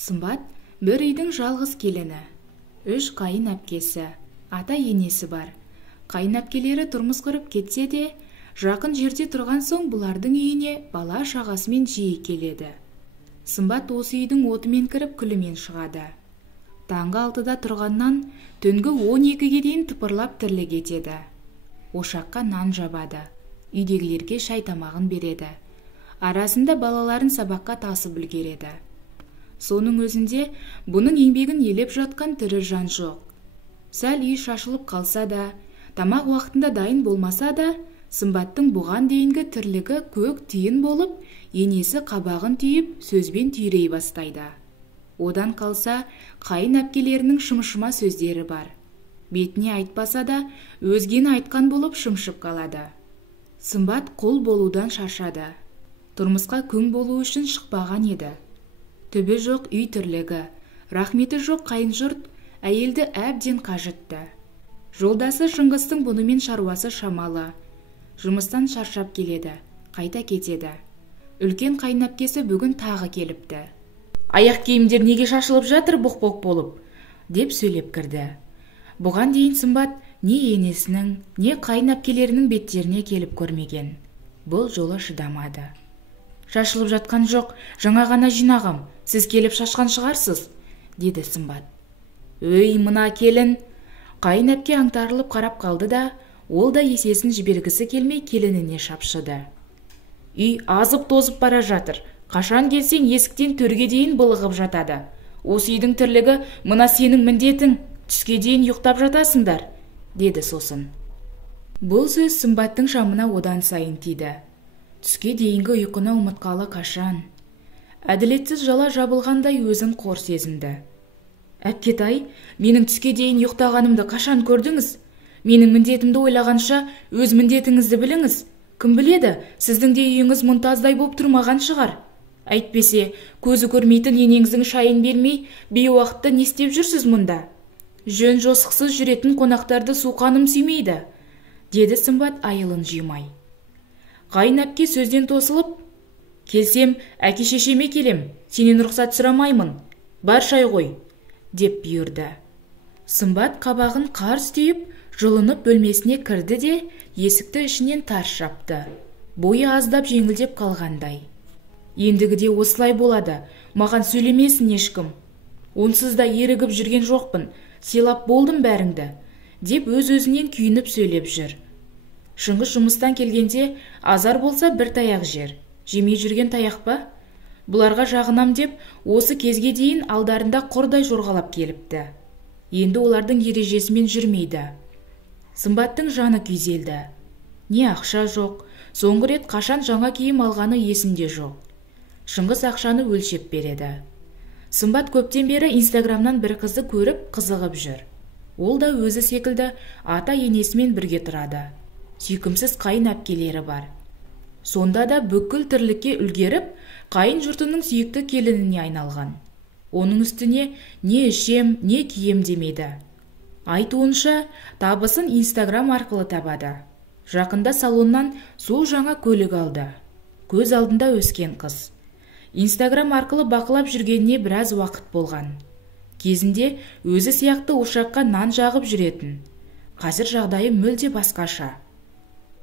Сымбат бір үйдің жалғыз келіні. Үш қайын әпкесі, ата енесі бар. Қайын әпкелері тұрмыс құрып кетсе де, жақын жерде тұрған соң бұлардың үйіне бала шағасымен жиі келеді. Сымбат осы үйдің отымен кіріп күлімен шығады. Таңғы 6-да тұрғаннан түнгі 12-ге дейін тыпырлап тірлік етеді. Ошаққа нан жабады, үйдегілерге шай тамағын береді. Арасында балаларын сабаққа тасып үлгереді. Соның өзінде бұның еңбегін елеп жатқан тірі жан жоқ. Сәл үй шашылып қалса да, тамақ уақытында дайын болмаса да, Сымбаттың бұған дейінгі тірлігі көк тиын болып, енесі қабағын түйіп, сөзбен түйрей бастайды. Одан қалса, қайын әпкелерінің шымшыма сөздері бар. Бетіне айтпаса да, өзгені айтқан болып шымшып қалады. Сымбат қол болудан шаршады. Тұрмысқа күң болу үшін шықпаған еді. Түбі жоқ үй тірлігі, рахметі жоқ қайын жұрт әйелді әбден қажытты. Жолдасы Шыңғыстың бұнымен шаруасы шамалы. Жұмыстан шаршап келеді, қайта кетеді. Үлкен қайын әпкесі бүгін тағы келіпті. Аяқ киімдер неге шашылып жатыр бұқ-бұқ болып, деп сөйлеп кірді. Бұған дейін Сымбат не енесінің, не қайын әпкелерінің беттеріне келіп көрмеген. Бұл жолы шыдамады. Шашылып жатқан жоқ, жаңа ғана жинағам, сіз келіп шашқан шығарсыз, деді Сымбат. Өй, мына келін. Қайын әпке аңтарылып қарап қалды да, ол да есесін жібергісі келмей келініне шапшыды. Үй азып тозып бара жатыр. Қашан келсең есіктен төрге дейін былығып жатады. Осы үйдің тірлігі мына сенің міндетің, түске дейін ұйықтап жатасыңдар, деді сосын. Бұл сөз Сымбаттың шамына одан сайын тиді. Түске дейінгі ұйқыны ұмытқалы қашан. Әділетсіз жала жабылғандай өзін қор сезінді. Әпкетай, менің түске дейін ұйықтағанымды қашан көрдіңіз? Менің міндетімді ойлағанша өз міндетіңізді біліңіз. Кім біледі, сіздің де үйіңіз мұнтаздай боп тұрмаған шығар. Әйтпесе, көзі көрмейтін енеңіздің шайын бермей, бейуақытта не істеп жүрсіз мұнда? Жөн жосықсыз жүретін қонақтарды суқаным сүймейді, деді Сымбат айылын жимай. Қайын әпке сөзден тосылып, келсем, әке-шешеме келем, сенен рұқсат сұрамаймын. Бар шай ғой, деп бұйырды. Сымбат қабағын қарс түйіп, жылынып бөлмесіне кірді де, есікті ішінен тарс жапты. Бойы аздап жеңілдеп қалғандай. Ендігіде осылай болады, маған сөйлемесін ешкім. Онсыз да ерігіп жүрген жоқпын, сыйлап болдым бәріңді, деп өз-өзінен күйініп сөйлеп жүр. Шыңғыс жұмыстан келгенде азар болса бір таяқ жер. Жемей жүрген таяқ па? Бұларға жағынам деп, осы кезге дейін алдарында құрдай жорғалап келіпті. Енді олардың ережесімен жүрмейді. Сымбаттың жаны күйзелді. Не ақша жоқ, соңғы рет қашан жаңа киім алғаны есінде жоқ. Шыңғыс ақшаны өлшеп береді. Сымбат көптен бері Инстаграмнан бір қызды көріп қызығып жүр. Ол да өзі секілді ата енесімен бірге тұрады. Сүйкімсіз қайын әпкелері бар. Сонда да бүкіл тірлікке үлгеріп, қайын жұртының сүйікті келініне айналған. Оның үстіне не ішем, не кием демейді. Айтуынша, табысын Инстаграм арқылы табады. Жақында салоннан су жаңа көлік алды. Көз алдында өскен қыз. Инстаграм арқылы бақылап жүргеніне біраз уақыт болған. Кезінде өзі сияқты ошаққа нан жағып жүретін. Қазір жағдайы мүлде басқаша.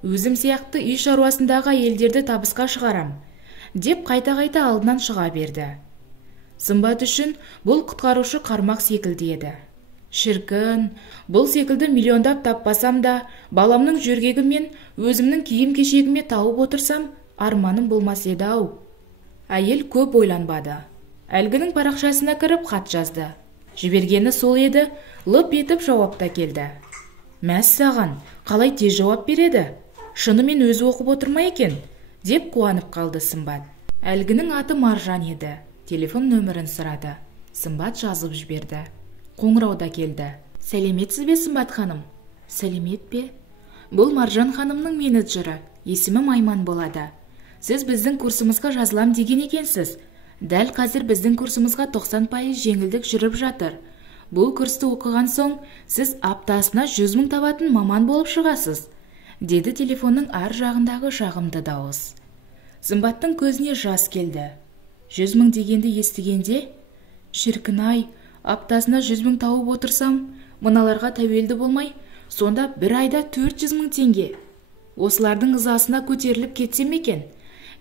Өзім сияқты үй шаруасындағы әйелдерді табысқа шығарам, деп қайта-қайта алдынан шыға берді. Сымбат үшін бұл құтқарушы қармақ секілді еді. Шіркін, бұл секілді миллиондап таппасам да, баламның жөргегі мен өзімнің киім-кешегіме тауып отырсам, арманым болмас еді ау. Әйел көп ойланбады. Әлгінің парақшасына кіріп хат жазды. Жібергені сол еді, лып етіп жауапта келді. Мәссаған, қалай тез жауап береді? Шынымен өзі оқып отырма екен, деп қуанып қалды Сымбат. Әлгінің аты Маржан еді. Телефон нөмірін сұрады. Сымбат жазып жіберді. Қоңырауда келді. Сәлеметсіз бе, Сымбат ханым? Сәлемет пе? Бұл Маржан ханымның менеджері, есімі Майман болады. Сіз біздің курсымызға жазылам деген екенсіз. Дәл қазір біздің курсымызға 90% жеңілдік жүріп жатыр. Бұл курсты оқыған соң, сіз аптасына 100 000 табатын маман болып шығасыз, деді телефонның ар жағындағы жағымды дауыс. Сымбаттың көзіне жас келді. 100 000 дегенді естігенде, Шіркін-ай, аптасына 100 000 тауып отырсам, мыналарға тәуелді болмай, сонда бір айда 400 000 теңге. Осылардың ызасына көтеріліп кетсем екен,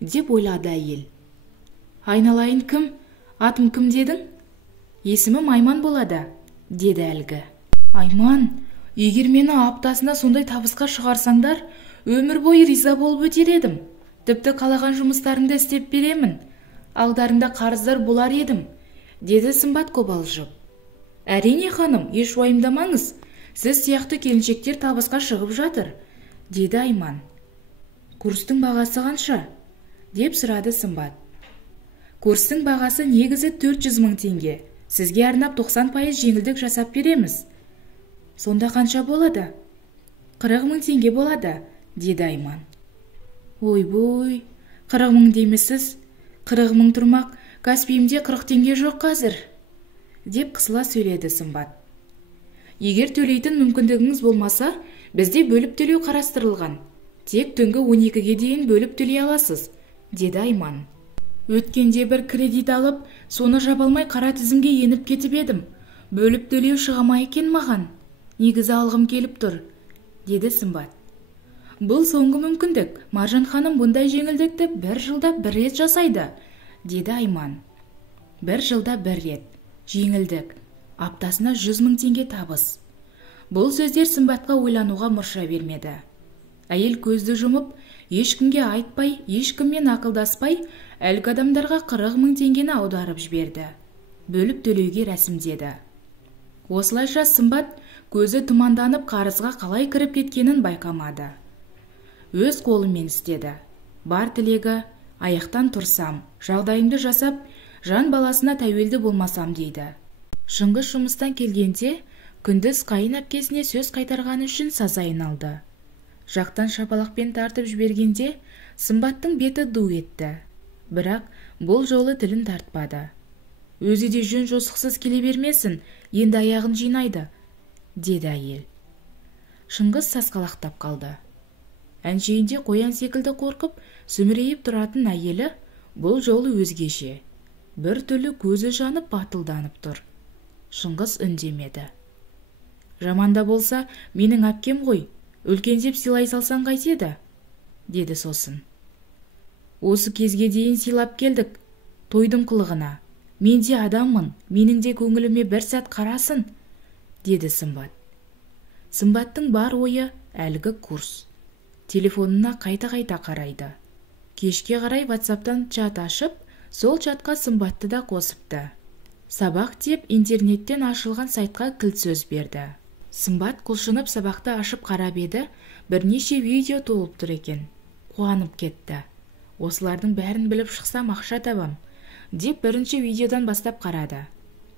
деп ойлады әйел. Айналайын, кім? Атым кім дедің? Есімім Айман болады, деді әлгі. Айман, егер мені аптасына сондай табысқа шығарсаңдар, өмір бойы риза болып өтер едім. Тіпті қалаған жұмыстарымды істеп беремін. Алдарында қарыздар болар едім, деді Сымбат қобалжып. Әрине ханым, еш уайымдамаңыз, сіз сияқты келіншектер табысқа шығып жатыр, деді Айман. Курстың бағасы қанша? Деп сұрады Сымбат. Курстың бағасы негізі 400 000 теңге. Сізге арнап 90% жеңілдік жасап береміз. Сонда қанша болады? 40 000 теңге болады, деді Айман. Ой-бой, 40 000 демесіз, 40 000 тұрмақ, Каспиімде 40 теңге жоқ қазір, деп қысыла сөйледі Сымбат. Егер төлейтін мүмкіндігіңіз болмаса, бізде бөліп төлеу қарастырылған. Тек түнгі 12-ге дейін бөліп төлей аласыз, деді Айман. Өткенде бір кредит алып, соны жабалмай қара тізімге еніп кетіп едім. Бөліп төлеу шығама екен маған. Негізі алғым келіп тұр, деді Сымбат. Бұл соңғы мүмкіндік. Маржан ханым бұндай жеңілдікті 1 жылда 1 рет жасайды, деді Айман. 1 жылда 1 рет. Жеңілдік. Аптасына 100 000 теңге табыс. Бұл сөздер Сымбатқа ойлануға мұрша бермеді. Әйел көзді жұмып, ешкімге айтпай, ешкіммен ақылдаспай, әлгі адамдарға 40 000 теңгені аударып жіберді. Бөліп төлеуге рәсімдеді. Осылайша Сымбат көзі тұманданып қарызға қалай кіріп кеткенін байқамады. Өз қолымен істеді. Бар тілегі, аяқтан тұрсам, жағдайымды жасап, жан баласына тәуелді болмасам дейді. Шыңғыс жұмыстан келгенде, күндіз қайын әпкесіне сөз қайтарғаны үшін сазайын алды. Жақтан шапалақпен тартып жібергенде, Сымбаттың беті ду етті. Бірақ бұл жолы тілін тартпады. Өзі де жөн жосықсыз келе бермесін, енді аяғын жинайды, деді әйел. Шыңғыс сасқалақтап қалды. Әншейінде қоян секілді қорқып, сүмірейіп тұратын әйелі бұл жолы өзгеше. Бір түрлі көзі жанып батылданып тұр. Шыңғыс үндемеді. Жаманда болса, менің әпкем ғой, үлкендеп сыйлай салсаң қайтеді, деді сосын. Осы кезге дейін сыйлап келдік, тойдың қылығына. Мен де адаммын, менің де көңіліме бір сәт қарасын, деді Сымбат. Сымбаттың бар ойы әлгі курс. Телефонына қайта-қайта қарайды. Кешке қарай WhatsApp-тан чат ашып, сол чатқа Сымбатты да қосыпты. Сабақ деп интернеттен ашылған сайтқа кілт сөз берді. Сымбат құлшынып сабақты ашып қарап еді, бірнеше видео толып тұр екен. Қуанып кетті. Осылардың бәрін біліп шықсам ақша табам, деп бірінші видеодан бастап қарады.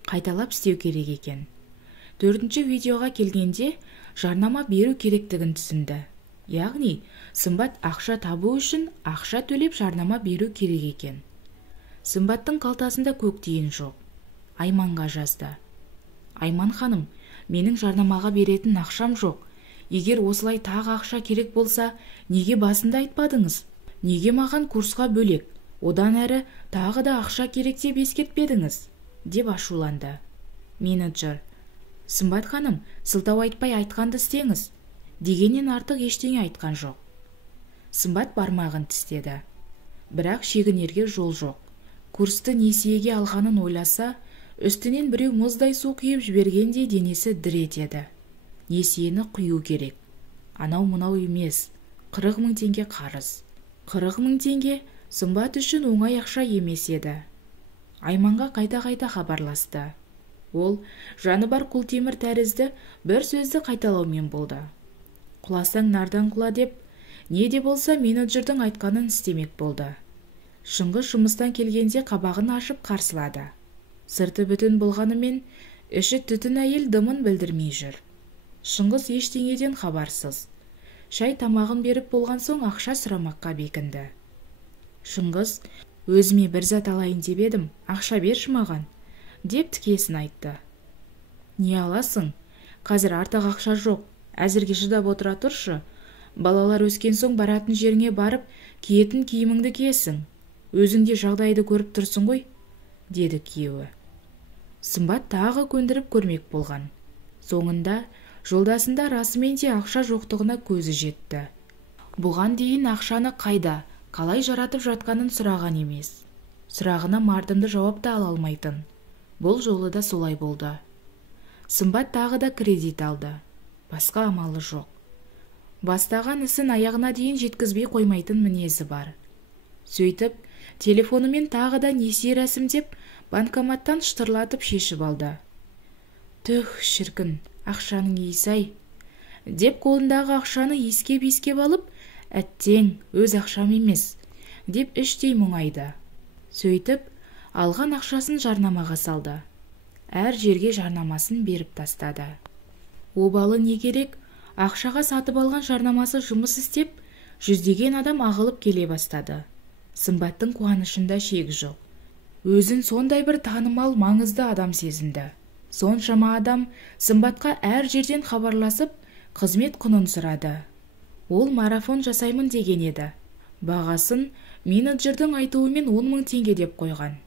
Қайталап істеу керек екен. 4-ші видеоға келгенде жарнама беру керектігін түсінді. Яғни, Сымбат ақша табу үшін ақша төлеп жарнама беру керек екен. Сымбаттың қалтасында көк тиын жоқ. Айманға жазды. Айман ханым, менің жарнамаға беретін ақшам жоқ. Егер осылай тағы ақша керек болса, неге басында айтпадыңыз? Неге маған курсқа бөлек? Одан әрі тағы да ақша керек деп ескертпедіңіз? Деп ашуланды. Менеджер: Сымбат ханым, сылтау айтпай айтқанды істеңіз. Дегеннен артық ештеңе айтқан жоқ. Сымбат бармағын тістеді. Бірақ шегінерге жол жоқ. Курсты несиеге алғанын ойласа, үстінен біреу мұздай су құйып жібергендей денесі дір етеді. Несиені құю керек. Анау-мынау емес. 40 000 теңге қарыз. 40 000 теңге Сымбат үшін оңай ақша емес еді. Айманға қайта-қайта хабарласты. Ол жаны бар құлтемір тәрізді бір сөзді қайталаумен болды. Құласаң нардан құла деп, не де болса менеджердің айтқанын істемек болды. Шыңғыс жұмыстан келгенде қабағын ашып қарсылады. Сырты бүтін болғанымен, іші түтін әйел дымын білдірмей жүр. Шыңғыс ештеңеден хабарсыз. Шай тамағын беріп болған соң ақша сұрамаққа бекінді. Шыңғыс: өзіме бір зат алайын деп едім, ақша берші маған, деп тікесін айтты. Не аласың? Қазір артық ақша жоқ, әзірге шыдап отыра тұршы. Балалар өскен соң баратын жеріңе барып, киетін киіміңді киесің. Өзіңде жағдайды көріп тұрсың ғой, деді күйеуі. Сымбат тағы көндіріп көрмек болған. Соңында жолдасында расымен де ақша жоқтығына көзі жетті. Бұған дейін ақшаны қайда, қалай жаратып жатқанын сұраған емес. Сұрағына мардымды жауап та ала алмайтын. Бұл жолы да солай болды. Сымбат тағы да кредит алды. Басқа амалы жоқ. Бастаған ісін аяғына дейін жеткізбей қоймайтын мінезі бар. Сөйтіп, телефонымен тағы да несие рәсімдеп, банкоматтан шытырлатып шешіп алды. Түх, шіркін, ақшаның иісі-ай, деп қолындағы ақшаны иіскеп алып, әттең, өз ақшам емес, деп іштей мұңайды. Сөйтіп, алған ақшасын жарнамаға салды. Әр жерге жарнамасын беріп тастады. Обалы не керек, ақшаға сатып алған жарнамасы жұмыс істеп, жүздеген адам ағылып келе бастады. Сымбаттың қуанышында шек жоқ. Өзін сондай бір танымал, маңызды адам сезінді. Соншама адам Сымбатқа әр жерден хабарласып, қызмет құнын сұрады. Ол марафон жасаймын деген еді. Бағасын менеджердің айтуымен 10 000 теңге деп қойған.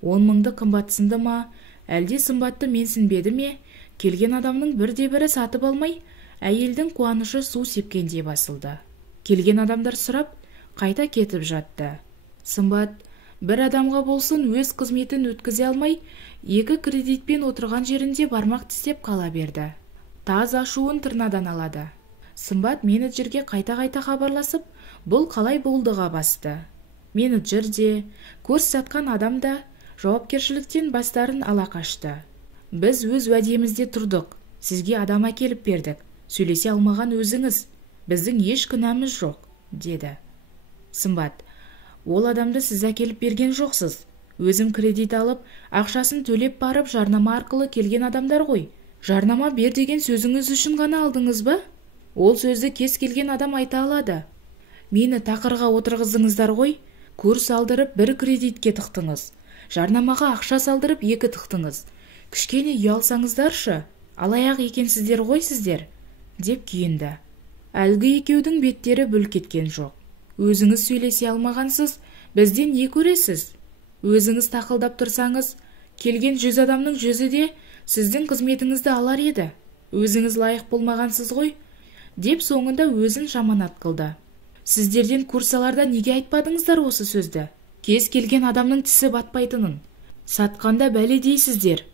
10 000-ды қымбатсынды ма, әлде Сымбатты менсінбеді ме, келген адамның бірде-бірі сатып алмай, әйелдің қуанышы су сепкендей басылды. Келген адамдар сұрап, қайта кетіп жатты. Сымбат бір адамға болсын өз қызметін өткізе алмай, 2 кредитпен отырған жерінде бармақ тістеп қала берді. Таз ашуын тырнадан алады. Сымбат менеджерге қайта-қайта хабарласып, бұл қалай болдыға басты. Менеджер де, көрс сатқан адам да жауапкершіліктен бастарын ала қашты. Біз өз уәдемізде тұрдық, сізге адам әкеліп бердік, сөйлесе алмаған өзіңіз, біздің еш күнәміз жоқ, деді. Сымбат, ол адамды сіз әкеліп берген жоқсыз. Өзім кредит алып, ақшасын төлеп барып жарнама арқылы келген адамдар ғой. Жарнама бер деген сөзіңіз үшін ғана алдыңыз ба? Ол сөзді кез келген адам айта алады. Мені тақырға отырғызыңыздар ғой, курс алдырып 1 кредитке тықтыңыз. Жарнамаға ақша салдырып 2 тықтыңыз. Кішкене ұялсаңыздаршы, алаяқ екенсіздер ғой сіздер, деп күйінді. Әлгі екеудің беттері бүлк еткен жоқ. Өзіңіз сөйлесе алмағансыз, бізден не көресіз? Өзіңіз тақылдап тұрсаңыз, келген 100 адамның 100-і де сіздің қызметіңізді алар еді. Өзіңіз лайық болмағансыз ғой, деп соңында өзін жаманат қылды. Сіздерден курсаларда неге айтпадыңыздар осы сөзді? Кез келген адамның тісі батпайтынын. Сатқанда бәле дейсіздер.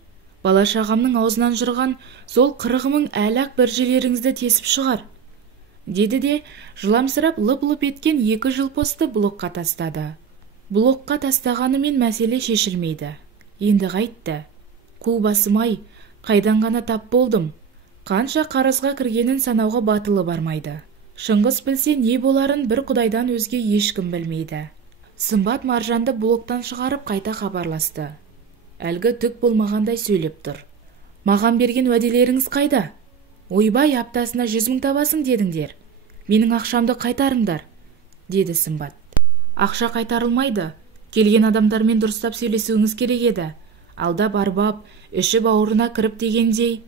Бала-шағамның аузынан жырған сол 40 000 әлақ бір жерлеріңізді тесіп шығар. Деді де жыламсырап лып-лып еткен 2 жылпосты блокқа тастады. Блокқа тастағанымен мәселе шешілмейді. Енді қайтты. Қу басым-ай, қайдан ғана тап болдым. Қанша қарызға кіргенін санауға батылы бармайды. Шыңғыс білсе не боларын бір құдайдан өзге ешкім білмейді. Сымбат Маржанды блоктан шығарып қайта хабарласты. Әлгі түк болмағандай сөйлеп тұр. Маған берген уәделеріңіз қайда? Ойбай, аптасына 100 000 табасың дедіңдер. Менің ақшамды қайтарыңдар, деді Сымбат. Ақша қайтарылмайды. Келген адамдармен дұрыстап сөйлесуіңіз керек еді. Алда барбап, іші бауырына кіріп дегендей.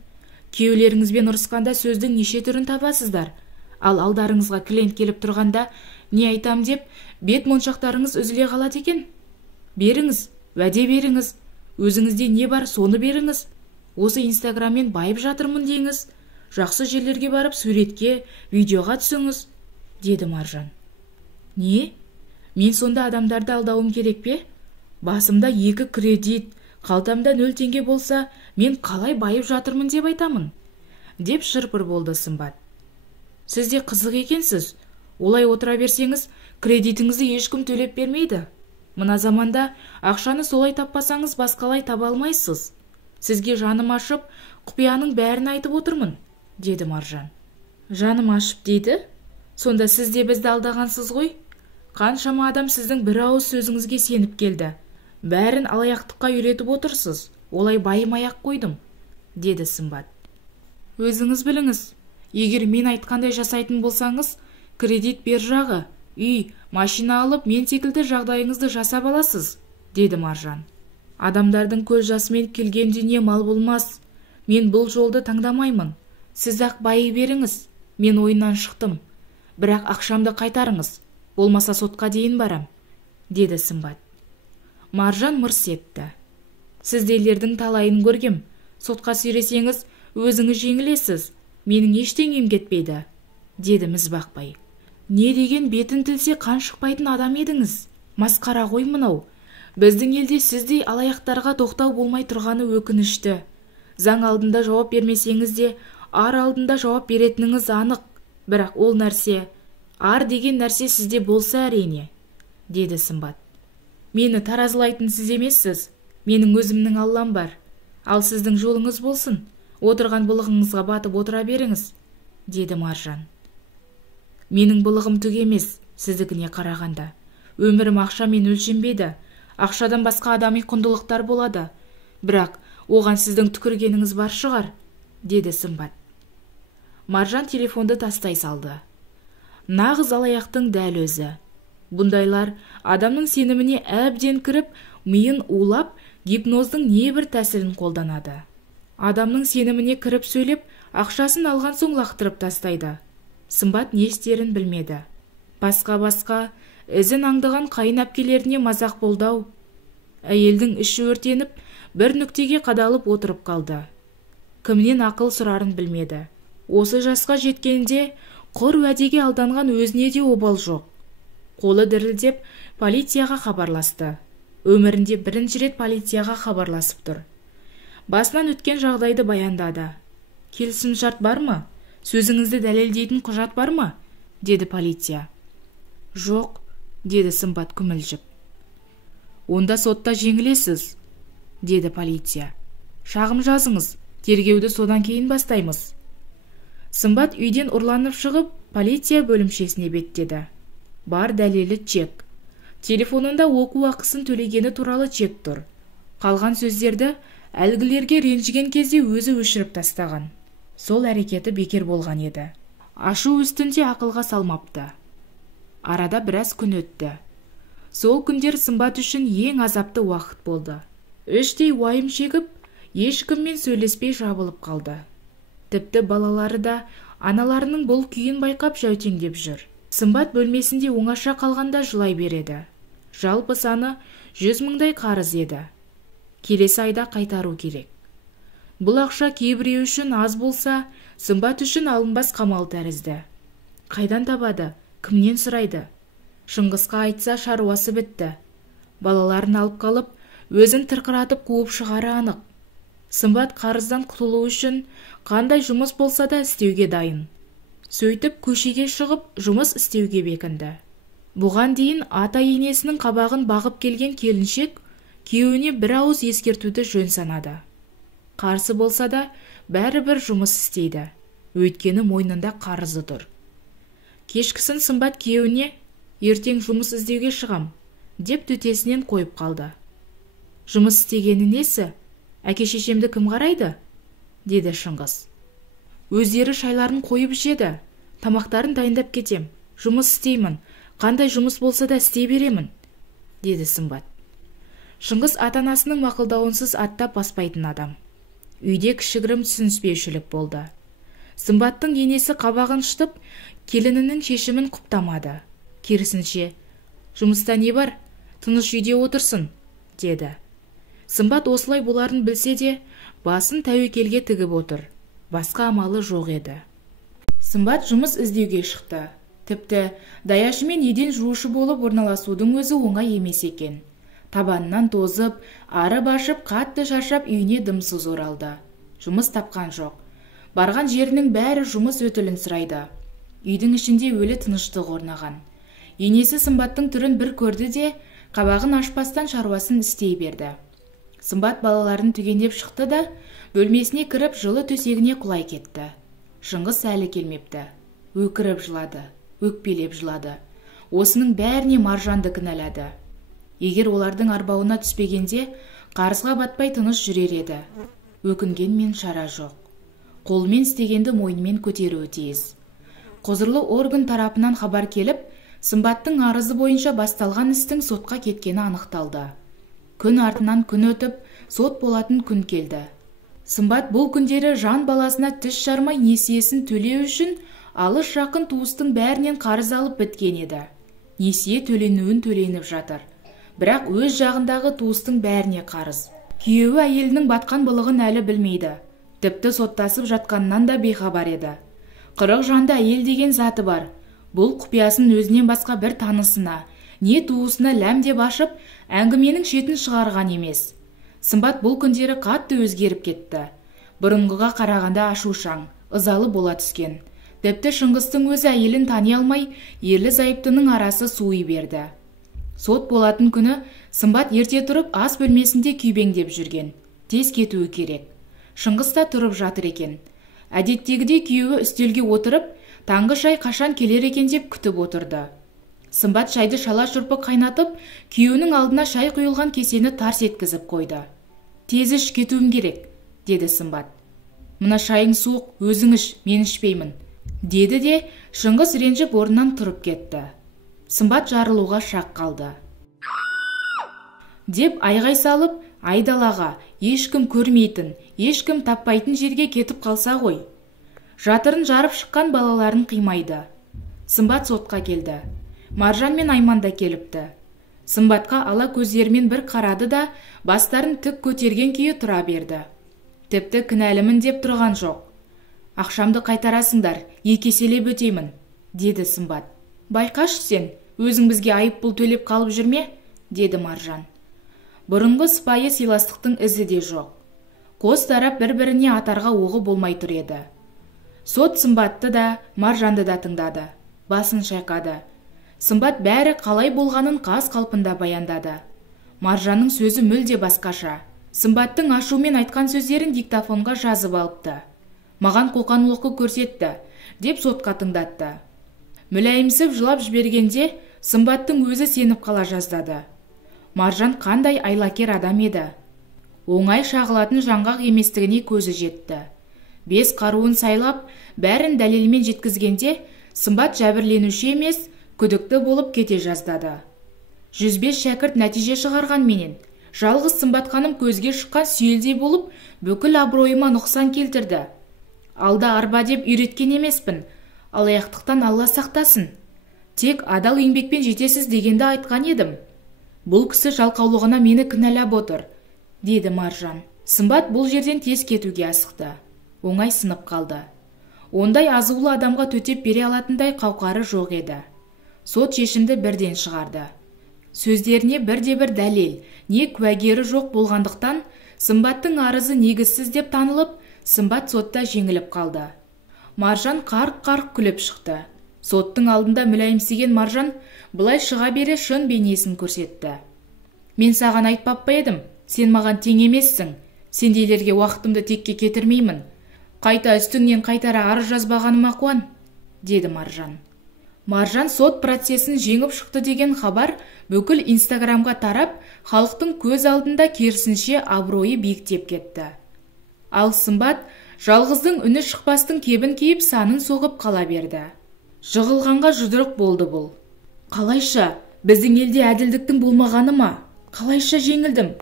Күйеулеріңізбен ұрысқанда сөздің неше түрін табасыздар. Ал алдарыңызға клиент келіп тұрғанда не айтам деп, бет моншақтарыңыз үзіле қалады екен. Беріңіз, уәде беріңіз. Өзіңізде не бар, соны беріңіз. Осы инстаграммен байып жатырмын деңіз. Жақсы жерлерге барып суретке, видеоға түсіңіз, деді Маржан. Не? Мен сонда адамдарды алдауым керек пе? Басымда 2 кредит, қалтамда 0 теңге болса, мен қалай байып жатырмын деп айтамын, деп шырпыр болды Сымбат. Сіз де қызық екенсіз. Олай отыра берсеңіз, кредитіңізді ешкім төлеп бермейді. Мына заманда ақшаны солай таппасаңыз басқалай таба алмайсыз. Сізге жаным ашып, құпияның бәрін айтып отырмын, деді Маржан. Жаным ашып дейді? Сонда сіз де бізді алдағансыз ғой? Қаншама адам сіздің бір ауыз сөзіңізге сеніп келді. Бәрін алаяқтыққа үйретіп отырсыз. Олай байымай-ақ қойдым, деді Сымбат. Өзіңіз біліңіз, егер мен айтқандай жасайтын болсаңыз, кредит бер жағы, үй, машина алып мен секілді жағдайыңызды жасап аласыз, деді Маржан. Адамдардың көз жасымен келген дүние мал болмас. Мен бұл жолды таңдамаймын. Сіз ақ байы беріңіз. Мен ойыннан шықтым. Бірақ ақшамды қайтарыңыз. Болмаса сотқа дейін барам, деді Сымбат. Маржан мырс етті. Сіздейлердің талайын көргем. Сотқа сүйресеңіз, өзіңіз жеңілесіз. Менің ештеңем кетпейді, деді мізбақпай. Не деген бетін тілсе қан шықпайтын адам едіңіз? Масқара ғой мынау. Біздің елде сіздей алаяқтарға тоқтау болмай тұрғаны өкінішті. Заң алдында жауап бермесеңіз де, ар алдында жауап беретініңіз анық. Бірақ ол нәрсе, ар деген нәрсе сізде болса әрине, деді Сымбат. Мені таразылайтын сіз емессіз. Менің өзімнің Аллам бар. Ал сіздің жолыңыз болсын. Отырған былығыңызға батып отыра беріңіз, деді Маржан. Менің былығым түк емес, сіздікіне қарағанда. Өмірім ақшамен өлшенбейді. Ақшадан басқа адами құндылықтар болады. Бірақ оған сіздің түкіргеніңіз бар шығар, деді Сымбат. Маржан телефонды тастай салды. Нағыз алаяқтың дәл өзі. Бұндайлар адамның сеніміне әбден кіріп, миын улап, гипноздың небір тәсілін қолданады. Адамның сеніміне кіріп сөйлеп, ақшасын алған соң лақтырып тастайды. Сымбат не істерін білмеді. Басқа ізін аңдыған қайын әпкелеріне мазақ болдау. Әйелдің іші өртеніп, бір нүктеге қадалып отырып қалды. Кімнен ақыл сұрарын білмеді. Осы жасқа жеткенде құр уәдеге алданған өзіне де обал жоқ. Қолы дірілдеп полицияға хабарласты. Өмірінде бірінші рет полицияға хабарласып тұр. Басынан өткен жағдайды баяндады. Келісім шарт бар ма? Сөзіңізді дәлелдейтін құжат бар ма? Деді полиция. Жоқ, деді Сымбат күмілжіп. Онда сотта жеңілесіз, деді полиция. Шағым жазыңыз, тергеуді содан кейін бастаймыз. Сымбат үйден ұрланып шығып, полиция бөлімшесіне беттеді. Бар дәлелі чек. Телефонында оқу ақысын төлегені туралы чек тұр. Қалған сөздерді әлгілерге ренжіген кезде өзі өшіріп тастаған. Сол әрекеті бекер болған еді. Ашу үстінде ақылға салмапты. Арада біраз күн өтті. Сол күндер Сымбат үшін ең азапты уақыт болды. Іштей уайым шегіп, ешкіммен сөйлеспей жабылып қалды. Тіпті балалары да аналарының бұл күйін байқап жәутеңдеп жүр. Сымбат бөлмесінде оңаша қалғанда жылай береді. Жалпы саны 100 мыңдай қарыз еді. Келесі айда қайтару керек. Бұл ақша кейбіреу үшін аз болса, Сымбат үшін алынбас қамал тәрізді. Қайдан табады? Кімнен сұрайды? Шыңғысқа айтса шаруасы бітті. Балаларын алып қалып, өзін тырқыратып қуып шығары анық. Сымбат қарыздан құтылу үшін қандай жұмыс болса да істеуге дайын. Сөйтіп көшеге шығып жұмыс істеуге бекінді. Бұған дейін ата-енесінің қабағын бағып келген келіншек күйеуіне бір ауыз ескертуді жөн санады. Қарсы болса да бәрібір жұмыс істейді. Өйткені мойнында қарызы тұр. Кешкісін Сымбат күйеуіне ертең жұмыс іздеуге шығам, деп төтесінен қойып қалды. Жұмыс істегені несі? Әке-шешемді кім қарайды? Деді Шыңғыс. Өздері шайларын қойып ішеді. Тамақтарын дайындап кетем. Жұмыс істеймін. Қандай жұмыс болса да істей беремін, деді Сымбат. Шыңғыс ата-анасының мақұлдауынсыз аттап баспайтын адам. Үйде кішігірім түсініспеушілік болды. Сымбаттың енесі қабағын шытып, келінінің шешімін құптамады. Керісінше, жұмыста не бар? Тыныш үйде отырсын, деді. Сымбат осылай боларын білсе де, басын тәуекелге тігіп отыр. Басқа амалы жоқ еді. Сымбат жұмыс іздеуге шықты. Тіпті даяшы мен еден жуушы болып орналасудың өзі оңай емес екен. Табанынан тозып, ары башып, қатты шаршап үйіне дымсыз оралды. Жұмыс тапқан жоқ. Барған жерінің бәрі жұмыс өтілін сұрайды. Үйдің ішінде өлі тыныштық орнаған. Енесі Сымбаттың түрін бір көрді де, қабағын ашпастан шаруасын істей берді. Сымбат балаларын түгендеп шықты да, бөлмесіне кіріп жылы төсегіне құлай кетті. Шыңғыс әлі келмепті. Өкіріп жылады, өкпелеп жылады. Осының бәріне Маржанды кінәлады. Егер олардың арбауына түспегенде, қарызға батпай тыныш жүрер еді. Өкінгенмен шара жоқ. Қолмен істегенді мойнымен көтеруі тиіс. Құзырлы орган тарапынан хабар келіп, Сымбаттың арызы бойынша басталған істің сотқа кеткені анықталды. Күн артынан күн өтіп, сот болатын күн келді. Сымбат бұл күндері жан баласына тіс жармай несиесін төлеу үшін алыс жақын туыстың бәрінен қарыз алып біткен еді. Несие төленуін төленіп жатыр. Бірақ өз жағындағы туыстың бәріне қарыз. Күйеуі әйелінің батқан былығын әлі білмейді. Тіпті соттасып жатқанынан да бейхабар еді. 40 жанды әйел деген заты бар. Бұл құпиясын өзінен басқа бір танысына, не туысына ләм деп ашып, әңгіменің шетін шығарған емес. Сымбат бұл күндері қатты өзгеріп кетті. Бұрынғыға қарағанда ашушаң, ызалы бола түскен. Тіпті Шыңғыстың өзі әйелін тани алмай, ерлі зайыптының арасы суый берді. Сот болатын күні Сымбат ерте тұрып ас бөлмесінде күйбеңдеп жүрген. Тез кетуі керек. Шыңғыс та тұрып жатыр екен. Әдеттегідей күйеуі үстелге отырып, таңғы шай қашан келер екен деп күтіп отырды. Сымбат шайды шала-шұрпы қайнатып, күйеуінің алдына шай құйылған кесені тарс еткізіп қойды. «Тез іш, кетуім керек», деді Сымбат. «Мына шайың суық, өзің іш, мен ішпеймін», деді де Шыңғыс ренжіп орнынан тұрып кетті. Сымбат жарылуға шақ қалды. Деп айғай салып, айдалаға, ешкім көрмейтін, ешкім таппайтын жерге кетіп қалса ғой. Жатырын жарып шыққан балаларын қимайды. Сымбат сотқа келді. Маржан мен Айман да келіпті. Сымбатқа ала көздерімен бір қарады да, бастарын тік көтерген күйі тұра берді. Тіпті кінәлімін деп тұрған жоқ. «Ақшамды қайтарасыңдар, екеселеп өтеймін», деді Сымбат. «Байқашы сен, өзің бізге айыппұл төлеп қалып жүрме?» деді Маржан. Бұрынғы сыпайы сыйластықтың ізі де жоқ. Қос тарап бір-біріне атарға оғы болмай тұр еді. Сот Сымбатты да, Маржанды да тыңдады. Басын шайқады. Сымбат бәрі қалай болғанын қас қалпында баяндады. Маржанның сөзі мүлде басқаша. Сымбаттың ашумен айтқан сөздерін диктофонға жазып алыпты. «Маған қоқан-лоққы көрсетті», деп сотқа тыңдатты. Мүләйімсіп жылап жібергенде Сымбаттың өзі сеніп қала жаздады. Маржан қандай айлакер адам еді. Оңай шағылатын жаңғақ еместігіне көзі жетті. 5 қаруын сайлап, бәрін дәлелмен жеткізгенде Сымбат жәбірленуші емес, күдікті болып кете жаздады. 105 шәкірт нәтиже шығарған менен, жалғыз Сымбатқаным көзге шыққан сүйелдей болып, бүкіл абыройыма нұқсан келтірді. Алда арба деп үйреткен емеспін, алаяқтықтан Алла сақтасын. Тек адал еңбекпен жетесіз дегенді айтқан едім. Бұл кісі жалқаулығына мені кінәлап отыр, деді Маржан. Сымбат бұл жерден тез кетуге асықты. Оңай сынып қалды. Ондай азулы адамға төтеп бере алатындай қауқары жоқ еді. Сот шешімді бірден шығарды. Сөздеріне бірде-бір дәлел, не куәгері жоқ болғандықтан, Сымбаттың арызы негізсіз деп танылып, Сымбат сотта жеңіліп қалды. Маржан қарқ-қарқ күліп шықты. Соттың алдында мүләйімсеген Маржан бұлай шыға бере шын бейнесін көрсетті. «Мен саған айтпап па едім, сен маған тең емессің. Сендейлерге уақытымды текке кетірмеймін. Қайта үстіңнен қайтара арыз жазбағаныма қуан», деді Маржан. Маржан сот процесін жеңіп шықты деген хабар бүкіл Инстаграмға тарап, халықтың көз алдында керісінше абыройы биіктеп кетті. Ал Сымбат жалғыздың үні шықпастың кебін киіп санын соғып қала берді. Жығылғанға жұдырық болды бұл. «Қалайша, біздің елде әділдіктің болмағаны ма? Қалайша жеңілдім?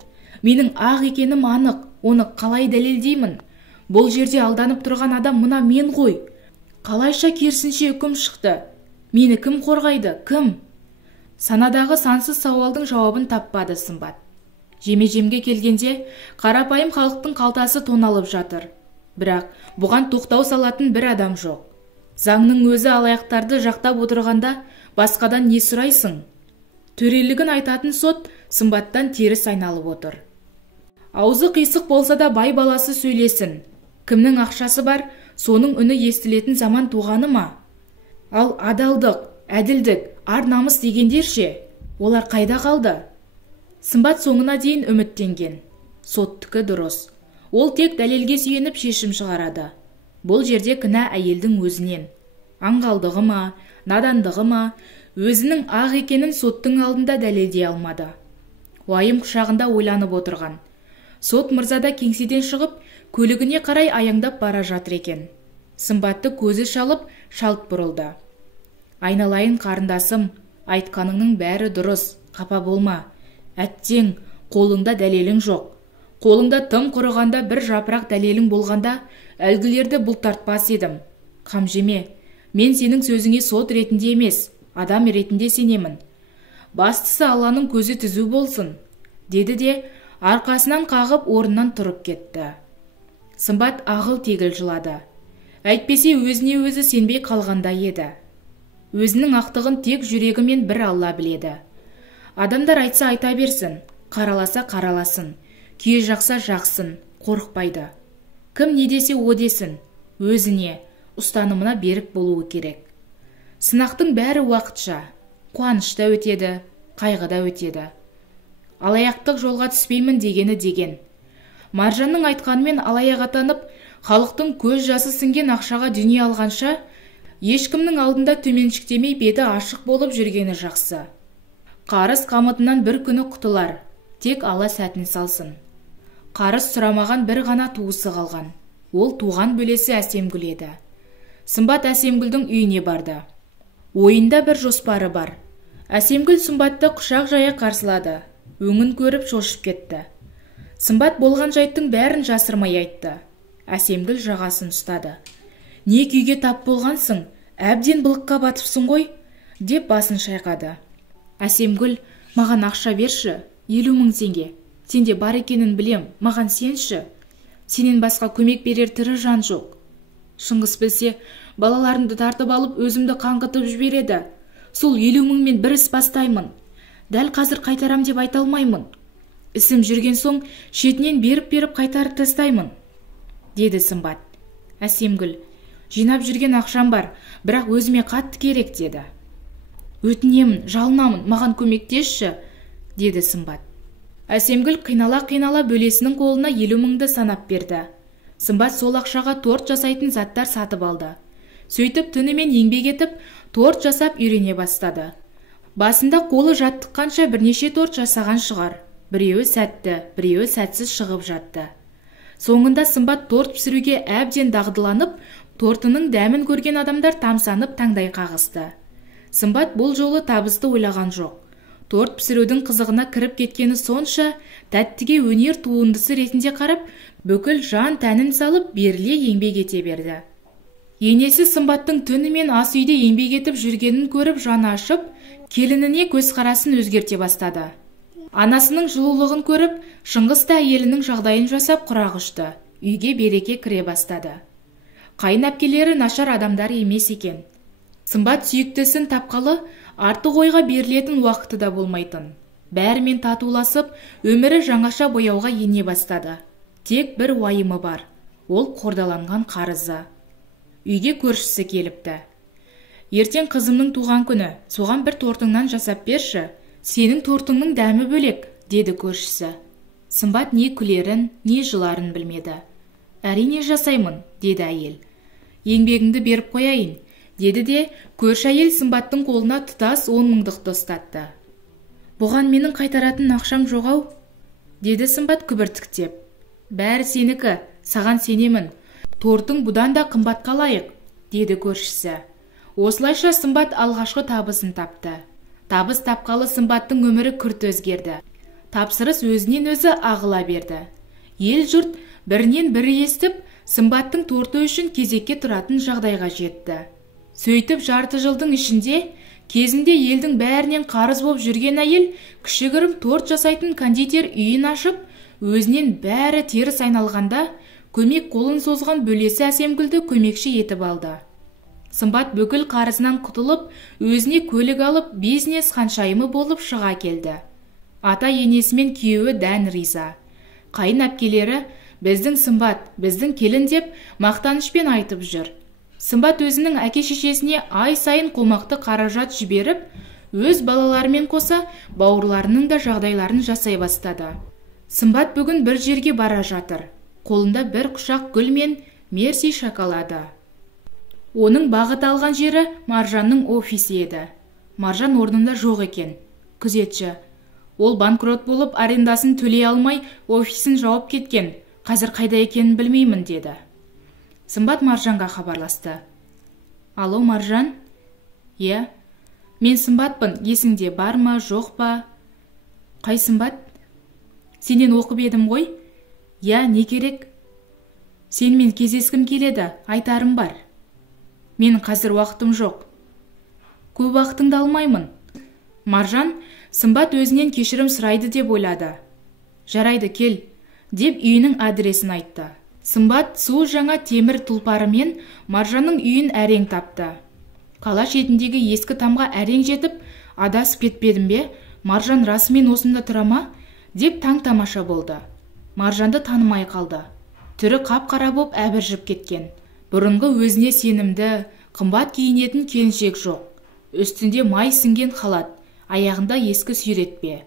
Менің ақ екенім анық, оны қалай дәлелдеймін? Бұл жерде алданып тұрған адам мына мен ғой. Қалайша керісінше үкім шықты? Мені кім қорғайды, кім?» Санадағы сансыз сауалдың жауабын таппады Сымбат. Жеме-жемге келгенде қарапайым халықтың қалтасы тоналып жатыр. Бірақ бұған тоқтау салатын бір адам жоқ. Заңның өзі алаяқтарды жақтап отырғанда басқадан не сұрайсың? Төрелігін айтатын сот Сымбаттан теріс айналып отыр. Аузы қисық болса да бай баласы сөйлесін. Кімнің ақшасы бар, соның үні естілетін заман туғаны ма? Ал адалдық, әділдік, ар-намыс дегендер ше, олар қайда қалды? Сымбат соңына дейін үміттенген. Соттікі дұрыс. Ол тек дәлелге сүйеніп шешім шығарады. Бұл жерде кінә әйелдің өзінен. Аңғалдығы ма, надандығы ма, өзінің ақ екенін соттың алдында дәлелдей алмады. Уайым құшағында ойланып отырған. Сот мырзада кеңседен шығып, көлігіне қарай аяңдап бара жатыр екен. Сымбатты көзі шалып, шалт бұрылды. «Айналайын қарындасым, айтқаныңның бәрі дұрыс, қапа болма. Әттең, қолыңда дәлелің жоқ. Қолыңда тым құрығанда бір жапырақ дәлелің болғанда, әлгілерді бұлтартпас едім. Қам жеме, мен сенің сөзіңе сот ретінде емес, адам ретінде сенемін. Бастысы Алланың көзі түзу болсын», деді де арқасынан қағып орнынан тұрып кетті. Сымбат ағыл-тегіл жылады. Әйтпесе өзіне өзі сенбей қалғанда еді. Өзінің ақтығын тек жүрегімен бір Алла біледі. Адамдар айтса айта берсін, қараласа қараласын, күйе жақса жақсын, қорықпайды. Кім не десе о десін, өзіне, ұстанымына берік болуы керек. Сынақтың бәрі уақытша, қуанышта өтеді, қайғыда өтеді. Алаяқтық жолға түспеймін дегені деген. Маржанның айтқанымен алаяқ атанып, халықтың көз жасы сіңген ақшаға дүние алғанша, ешкімнің алдында төменшіктемей беті ашық болып жүргені жақсы. Қарыз қамытынан бір күні құтылар, тек Алла сәтін салсын. Қарыз сұрамаған бір ғана туысы қалған. Ол туған бөлесі Әсемгүл еді. Сымбат Әсемгүлдің үйіне барды. Ойында бір жоспары бар. Әсемгүл Сымбатты құшақ жая қарсылады. Өңін көріп шошып кетті. Сымбат болған жайттың бәрін жасырмай айтты. Әсемгүл жағасын ұстады. Не күйге тап болғансың, әбден былыққа батыпсың ғой, деп басын шайқады. Әсемгүл, маған ақша берші, 50 000 теңге. Сенде бар екенін білем, маған сенші. Сенен басқа көмек берер тірі жан жоқ. Шыңғыс білсе, балаларымды тартып алып өзімді қаңғытып жібереді. Сол 50 000 мен бір іс бастаймын. Дәл қазір қайтарам деп айта алмаймын. Ісім жүрген соң шетінен беріп қайтарып тастаймын, деді Сымбат. Әсемгүл, жинап жүрген ақшам бар, бірақ өзіме қатты керек, деді. Өтінемін, жалынамын, маған көмектесші, деді Сымбат. Әсемгүл қинала бөлесінің қолына 50 000-ды санап берді. Сымбат сол ақшаға торт жасайтын заттар сатып алды. Сөйтіп түнімен еңбек етіп, торт жасап үйрене бастады. Басында қолы жаттыққанша бірнеше торт жасаған шығар. Біреуі сәтті, біреуі сәтсіз шығып жатты. Соңында Сымбат торт пісіруге әбден дағдыланып, тортының дәмін көрген адамдар тамсанып таңдай қағысты. Сымбат бұл жолы табысты ойлаған жоқ. Торт пісірудің қызығына кіріп кеткені сонша, тәттіге өнер туындысы ретінде қарап, бүкіл жан тәнін салып беріле еңбек ете берді. Енесі Сымбаттың түнімен ас үйде еңбек етіп жүргенін көріп жаны ашып, келініне көзқарасын өзгерте бастады. Анасының жылулығын көріп, Шыңғыс та әйелінің жағдайын жасап құрақ ұшты. Үйге береке кіре бастады. Қайын әпкелері нашар адамдар емес екен. Сымбат сүйіктісін тапқалы, артық ойға берілетін уақыты да болмайтын. Бәрімен татуласып, өмірі жаңаша бояуға ене бастады. Тек бір уайымы бар. Ол қордаланған қарызы. Үйге көршісі келіпті. Ертең қызымның туған күні, соған бір тортыңнан жасап берші. Сенің тортыңның дәмі бөлек, деді көршісі. Сымбат не күлерін, не жыларын білмеді. Әрине жасаймын, деді әйел. Еңбегіңді беріп қояйын, деді де көрші әйел Сымбаттың қолына тұтас 10 000-ды ұстатты. Бұған менің қайтаратын ақшам жоғау, деді Сымбат күбіртіктеп. Бәрі сенікі, саған сенемін. Тортың бұдан да қымбатқа лайық, деді көршісі. Осылайша Сымбат алғашқы табысын тапты. Табыс тапқалы Сымбаттың өмірі күрт өзгерді. Тапсырыс өзінен өзі ағыла берді. Ел жұрт бірінен бірі естіп, Сымбаттың торты үшін кезекке тұратын жағдайға жетті. Сөйтіп жарты жылдың ішінде, кезінде елдің бәрінен қарыз болып жүрген әйел, кішігірім торт жасайтын кондитер үйін ашып, өзінен бәрі теріс айналғанда, көмек қолын созған бөлесі Әсемгүлді көмекші етіп алды. Сымбат бүкіл қарызынан құтылып, өзіне көлік алып, бизнес ханшайымы болып шыға келді. Ата енесімен күйеуі дән риза. Қайын әпкелері, біздің Сымбат, біздің келін деп мақтанышпен айтып жүр. Сымбат өзінің әке-шешесіне ай сайын қомақты қаражат жіберіп, өз балаларымен қоса бауырларының да жағдайларын жасай бастады. Сымбат бүгін бір жерге бара жатыр. Қолында бір құшақ гүл мен мерси шоколады. Оның бағыт алған жері Маржанның офисі еді. Маржан орнында жоқ екен. Күзетші. Ол банкрот болып, арендасын төлей алмай, офисін жауып кеткен. Қазір қайда екенін білмеймін, деді. Сымбат Маржанға хабарласты. Алло, Маржан? Е, мен Сымбатпын, есіңде бар ма, жоқ па? Қай Сымбат? Сенен оқып едім ғой? Я, не керек? Сенімен кездескім келеді, айтарым бар. Менің қазір уақытым жоқ. Көп уақытыңды алмаймын. Маржан, Сымбат өзінен кешірім сұрайды деп ойлады. Жарайды, кел, деп үйінің адресін айтты. Сымбат су жаңа темір тұлпарымен Маржанның үйін әрең тапты. Қала шетіндегі ескі тамға әрең жетіп, адасып кетпедім бе, Маржан расымен осында тұра ма, деп таң-тамаша болды. Маржанды танымай қалды. Түрі қап-қара боп әбіржіп кеткен. Бұрынғы өзіне сенімді, қымбат киінетін келіншек жоқ. Үстінде май сіңген халат, аяғында ескі сүйретпе.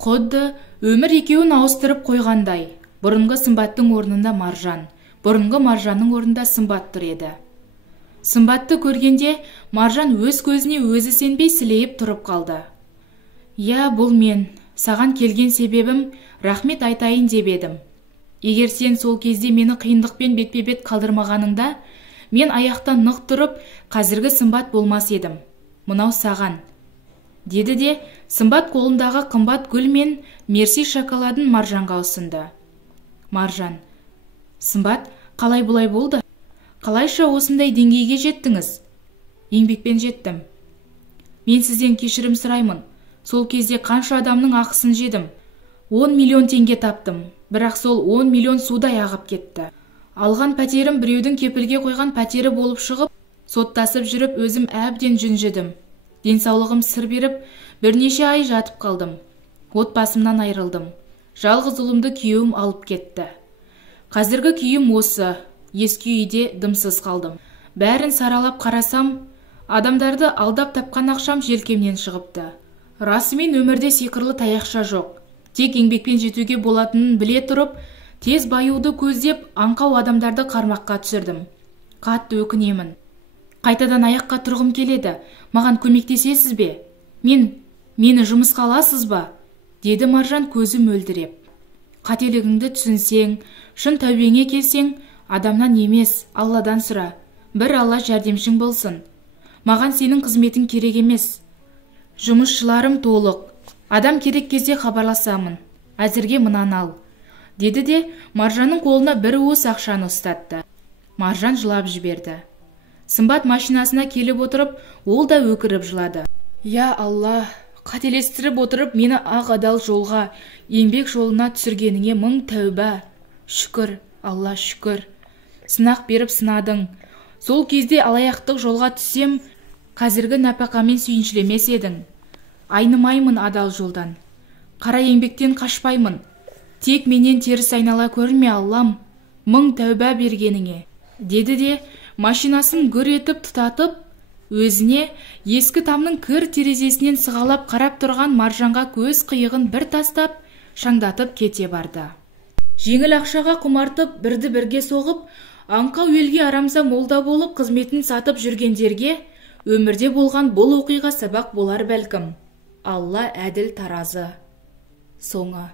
Құдды өмір екеуін ауыстырып қойғандай. Бұрынғы Сымбаттың орнында Маржан, бұрынғы Маржанның орнында Сымбат тұр еді. Сымбатты көргенде Маржан өз көзіне өзі сенбей сілейіп тұрып қалды. «Я, бұл мен. Саған келген себебім рахмет айтайын деп едім. Егер сен сол кезде мені қиындықпен бетпе-бет қалдырмағаныңда, мен аяқтан нық тұрып, қазіргі Сымбат болмас едім. Мынау саған», деді де Сымбат қолындағы қымбат гүл мен мерси шоколадын Маржанға ұсынды. Маржан: «Сымбат, қалай бұлай болды? Қалайша осындай деңгейге жеттіңіз?» «Еңбекпен жеттім. Мен сізден кешірім сұраймын. Сол кезде қанша адамның ақысын жедім. 10 миллион теңге таптым, бірақ сол 10 миллион судай ағып кетті. Алған пәтерім біреудің кепілге қойған пәтері болып шығып, соттасып жүріп өзім әбден жүнжідім. Денсаулығым сыр беріп, бірнеше ай жатып қалдым. Отбасымнан айырылдым. Жалғыз ұлымды күйеуім алып кетті. Қазіргі күйім осы. Ескі үйде дымсыз қалдым. Бәрін саралап қарасам, адамдарды алдап тапқан ақшам желкемнен шығыпты. Расымен өмірде сиқырлы таяқша жоқ. Тек еңбекпен жетуге болатынын біле тұрып, тез баюды көздеп, аңқау адамдарды қармаққа түсірдім. Қатты өкінемін. Қайтадан аяққа тұрғым келеді. Маған көмектесесіз бе? Мені жұмысқа аласыз ба? Деді Маржан көзі мөлдіреп. Қателігіңді түсінсең, шын тәубеңе келсең, адамнан емес, Алладан сұра. Бір Алла жәрдемшің болсын. Маған сенің қызметің керек емес. Жұмысшыларым толық. Адам керек кезде хабарласамын. Әзірге мынаны ал. Деді де Маржанның қолына бір уыс ақшаны ұстатты. Маржан жылап жіберді. Сымбат машинасына келіп отырып, ол да өкіріп жылады. «Я Алла, қателестіріп отырып мені ақ адал жолға, еңбек жолына түсіргеніңе мың тәуба. Шүкір, Алла шүкір. Сынақ беріп сынадың. Сол кезде алаяқтық жолға түссем, қазіргі нәпақамен сүйіншілемес едің. Айнымаймын адал жолдан. Қара еңбектен қашпаймын. Тек менен теріс айнала көрме Аллам, мың тәуба бергеніңе», деді де машинасын гүр етіп тұтатып, өзіне ескі тамның кір терезесінен сығалап қарап тұрған Маржанға көз қиығын бір тастап, шаңдатып кете барды. Жеңіл ақшаға құмартып, бірді бірге соғып, аңқау елге арамза молда болып қызметін сатып жүргендерге өмірде болған бұл оқиға сабақ болар бәлкім. Алла әділ таразы. Соңы.